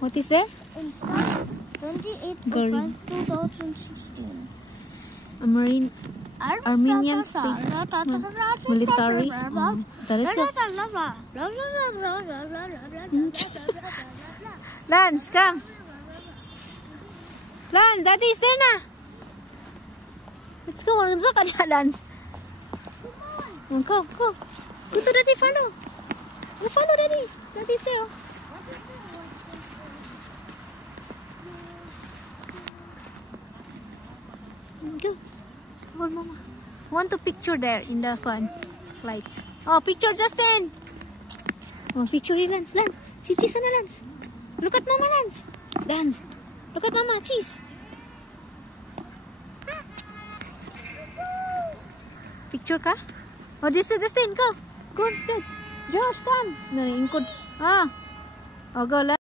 What is there? Insta 28/5/2016. A marine Armenian state military. Lance, come. Lance, Daddy is there na. Let's go. Let's go, Lance. Go, go. Go to Daddy, follow. Go follow Daddy. Daddy is there. Go. Hold Mama. Want to picture there in the fun lights. Oh, picture Justin. Oh, picture Lance. Lance. Si Cheese na Lance. Look at Mama Lance. Lance. Look at Mama Cheese. Picture ka? Oh, this is Justin. Go. Good, good. Josh, come. No, ingkod. Ah. Oh, go Lance.